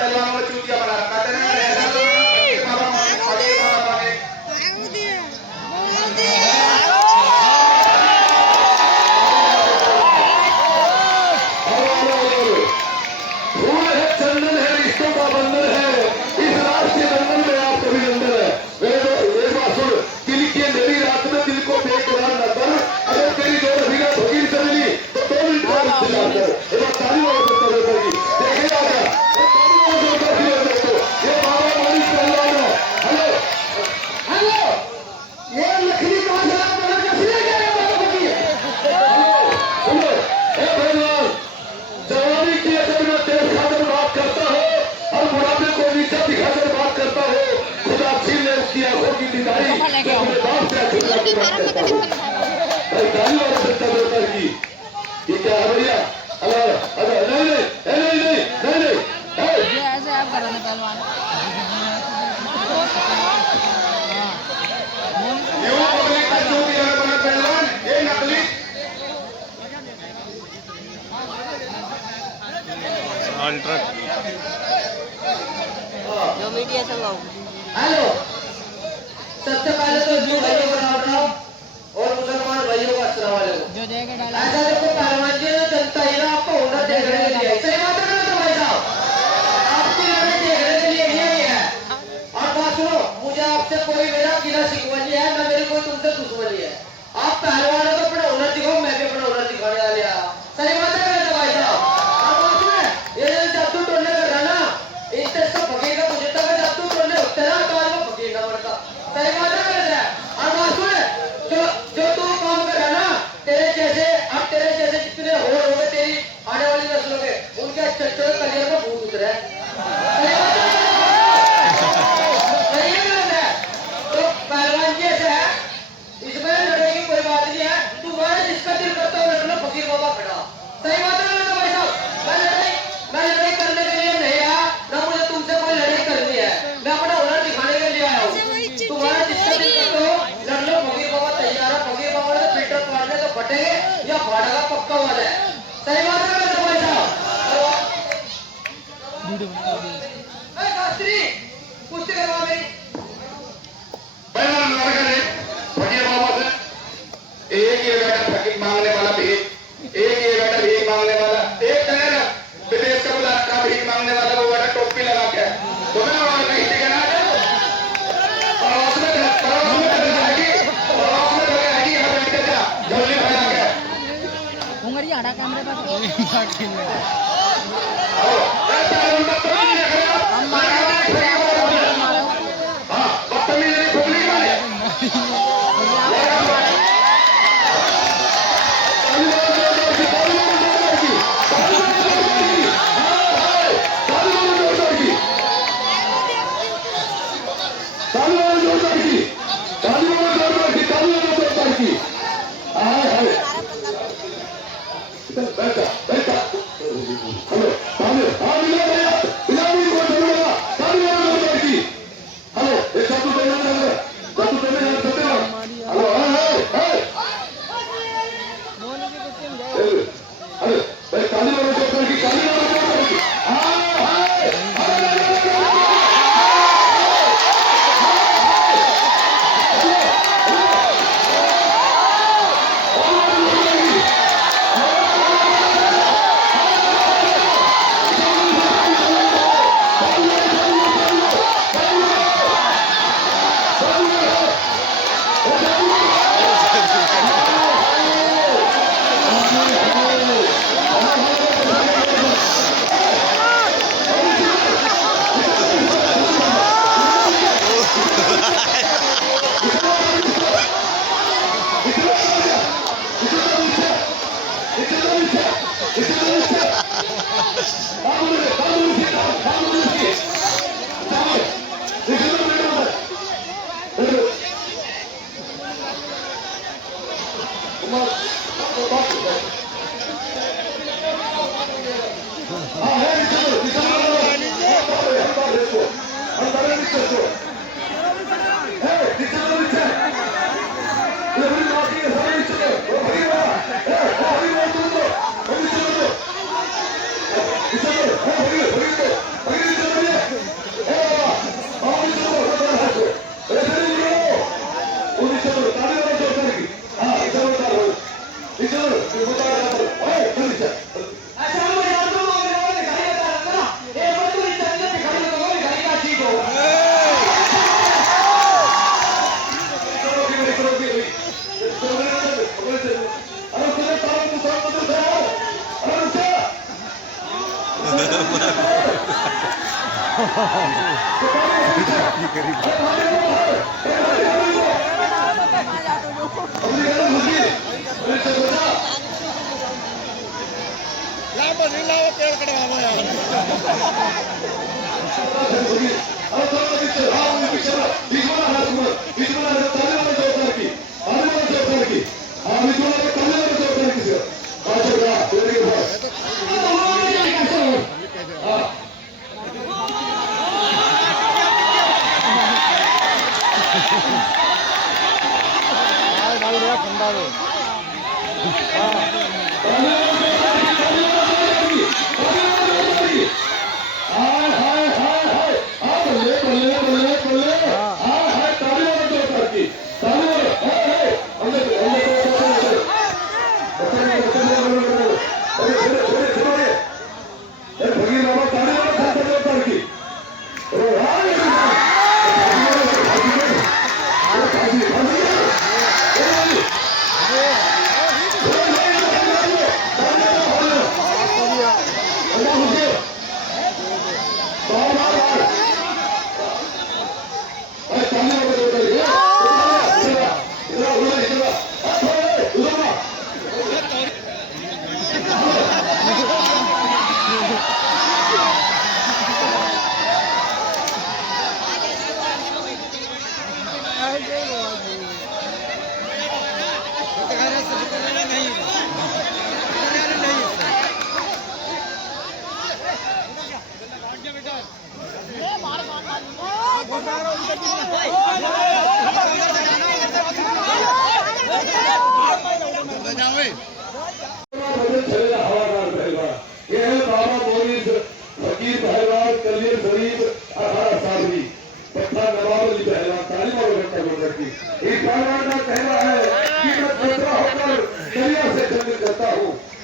पहलवानों में चूतिया बना रखा है जो मीडिया चलाओ। हेलो, सबसे पहले तो हिंदू भाइयों को राम राम और मुसलमान भाइयों को अस्सलाम वालेकुम। जो देखे डाला ऐसा देखो पहलवान जी ने जनता ही ना आपको हुनर देखने के लिए सही बात है ना भाई साहब, आपकी लड़ाई देखने के लिए नहीं आई है। और बात सुनो, मुझे आपसे कोई मेरा गिला शिकवानी है ना मेरी कोई तुमसे दुश्मनी है। आप पहलवान हो तो अपना हुनर दिखाओ, मैं भी अपना हुनर दिखाने वाले हैं। सही बात है ना भाई साहब। और बात सुने, ये जो जादू टोलने कर रहा ना इससे सब भगेगा, मुझे तक जादू टोलने होते ना तो आज वो भगेगा मरता। सही बात है ना। और बात सुने, जो तू काम कर रहा ना तेरे जैसे जितने हो गए तेरी आने वाली नस्लों के उनके चच्चों के कलियर में भूत उतरे। सही बात है। सही है। तो पहलवान जी ऐसे है, इसमें लड़ने की कोई बात नहीं है। तुम्हारा जिसका दिल करता है लड़ना फकीर बाबा खड़ा। सही बात है ना भाई साहब। मैं लड़ाई करने के लिए नहीं आया ना, मुझे तुमसे कोई लड़ाई करनी है। मैं अपना हुनर दिखाने के लिए आया हूँ। तुम्हारा जिसका दिल करता हो लड़ लो, फकीर बाबा तैयार है। फकीर बाबा ने फिल्टर फाड़ने तो फटेंगे या फाड़ेगा पक्का हुआ है। सही बात है ना भाई साहब। शास्त्री कुश्ती करवा मेरी फकीर बाबा से एक ये बेटा फकीर मांगने वाला भीख, एक ये बेटा भीख मांगने वाला, एक है ना विदेश का बुला भीख मांगने वाला वो बेटा टोपी लगा के तुम्हें और कहीं से कहना उंगरिया कैमरे पर बैठा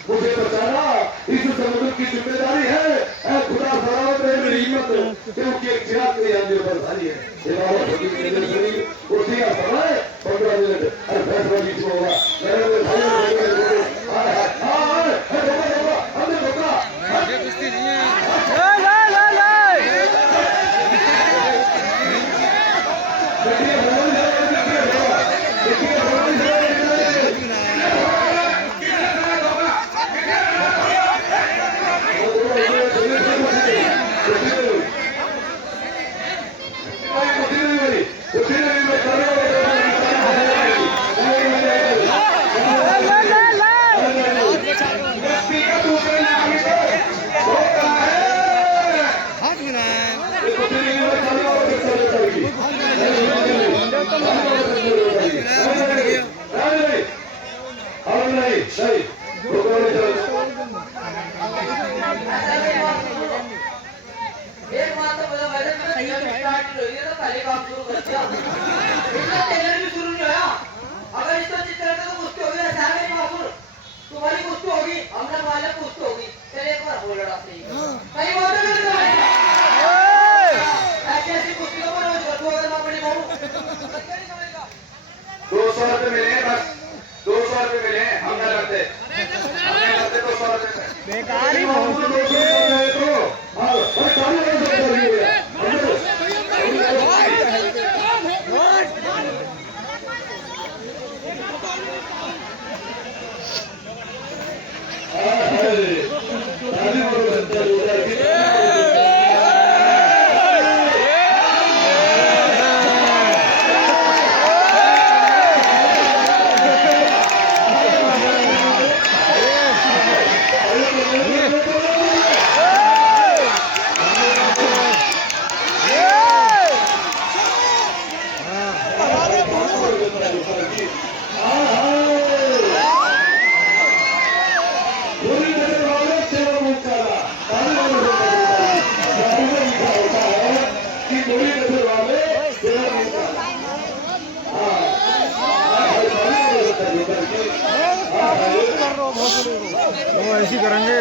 मुझे बचाना इस समुद्र की जिम्मेदारी है। खुदा सलामत रहे मेरी हिम्मत, क्योंकि एक चिराग मेरी आंधी पर भारी है। उसी का समय 15 मिनट और फैसला बीच में होगा। मेरे एक बात तो बता भाई स्टार्ट हो गया तो पहले काम शुरू कर दिया इसका टेलर भी शुरू नहीं होया। अगर इसको चित्र करते तो कुश्ती होगी ना साहब मेरी बात सुन, तुम्हारी कुश्ती होगी हमने वाले कुश्ती होगी। चल एक बार बोल रहा सही सही बात है मेरे भाई ऐसी ऐसी कुश्ती को बोलो जो तो अगर मैं बड़ी कहूं क्या नहीं समझेगा। 200 रुपए मिले, बस 200 रुपए मिले, हम ना करते 200 रुपए बेकार ही ऐसी करेंगे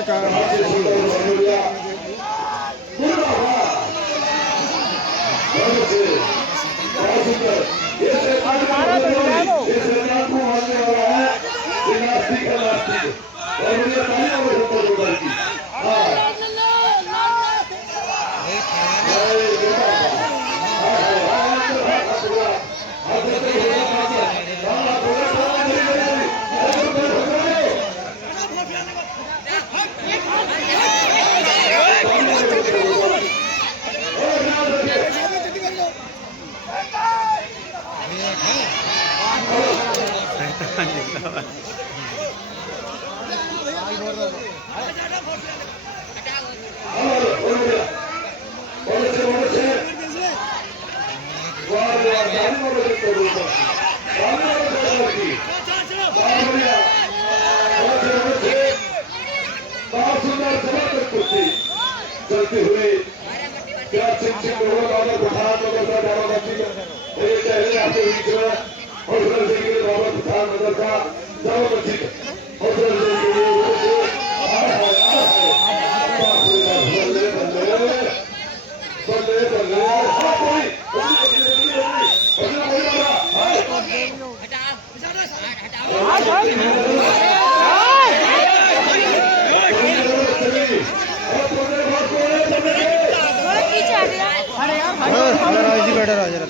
क्या चिंचित लोगों का प्रधान मदरसा जामा मस्जिद ये पहले आपके बीच में हौसला से के बाबा प्रधान मदरसा जामा मस्जिद हौसला से के लिए बल्ले बल्ले बेटर आ जरा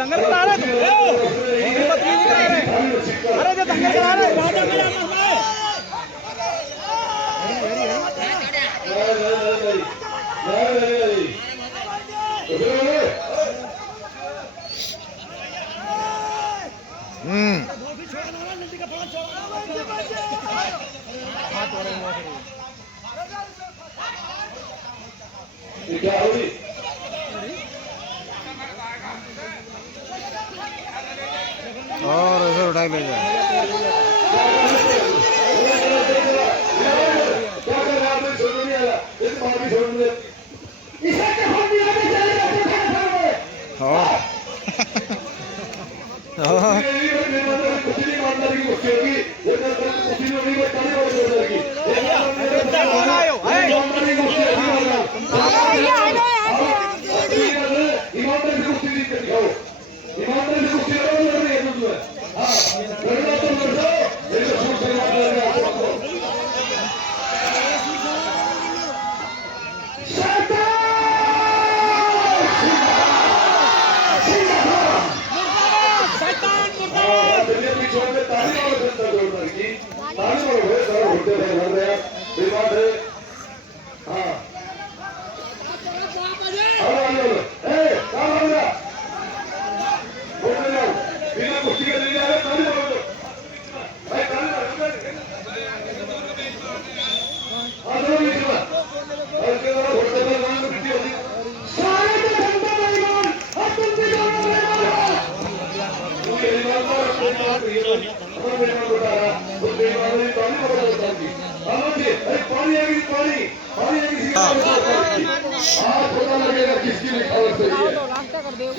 दंगल करा रहे अरे जो दंगल करा रहे क्या होगी और इधर उठा ले जाए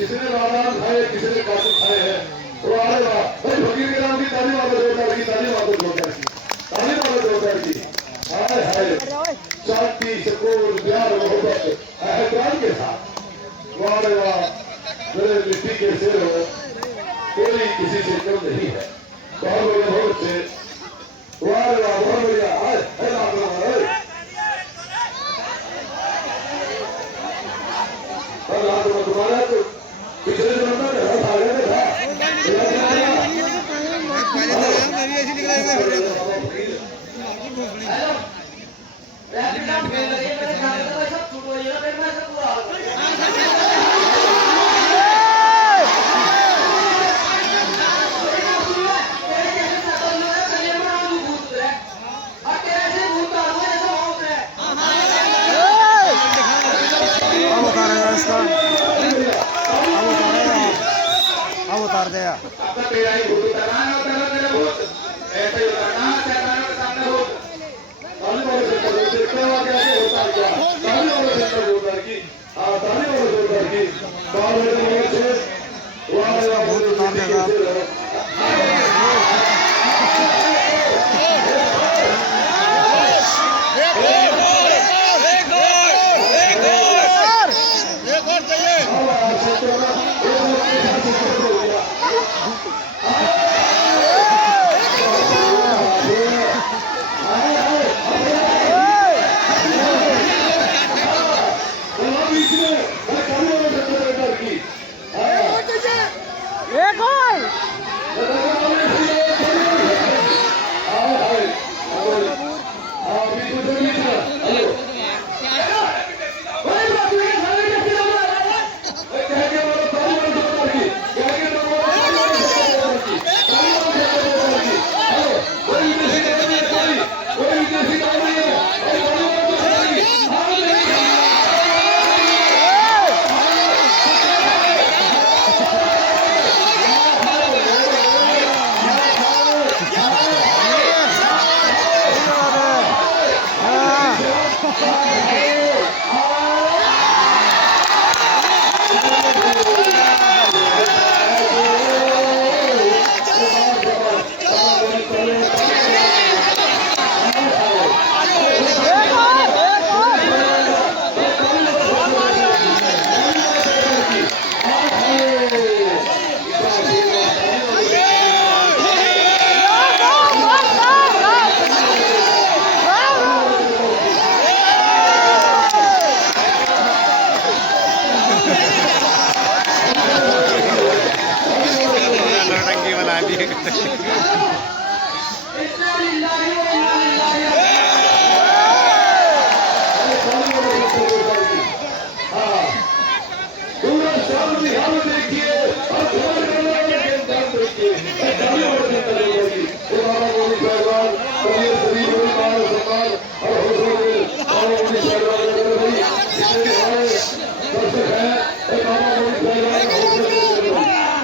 किसी ने बादाम खाए किसी ने काजू खाए हैं तो अरे वाह भाई फकीर के नाम की ताली मारो जोरदार की ताली मारो जोरदार की हाय हाय शांति सुकून प्यार मोहब्बत एहतराम के साथ वाह रे वाह मेरे मिट्टी के शेर हो कोई किसी से कम नहीं है बहुत बढ़िया बहुत अच्छे वाह रे वाह बहुत बढ़िया हाय हाय तुम्हारा तो पिछले जमाने में हर भागे में था उतार दे तेरा ही भूत उतारना उतारना तेरा भूत ऐसे ही उतारना शैतानों के सामने भूत ताली वाले से करो देखते हो क्या होता है क्या ताली वाले से करो जोरदार की ताली वाले जोरदार की बाल वाले से वाह वाह बहुत उतार देगा इतना लिल्लाहि व इन्ना लिल्लाहि पूरा साल बिहार देखिए और घर देखिए बाबा मोदी साहब कबीर सभी परिवार सम्मान और हौसलों के बाबा मोदी साहब जितने हमारे दर्शक हैं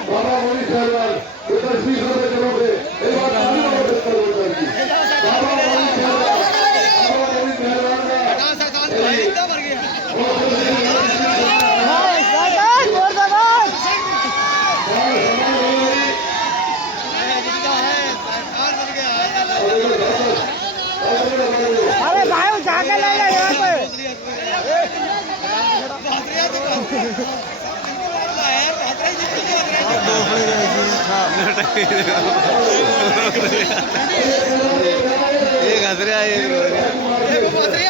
बाबा मोदी साहब उधर 20 रुपए करोगे एक बार ताली बजाओ बाबा मोदी साहब अरे भाई जाके ले ले यहाँ पे एक हंस रहा है एक रो रहा है।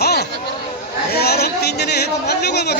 हाँ यार हम 3 जने हैं तो मान लो मगे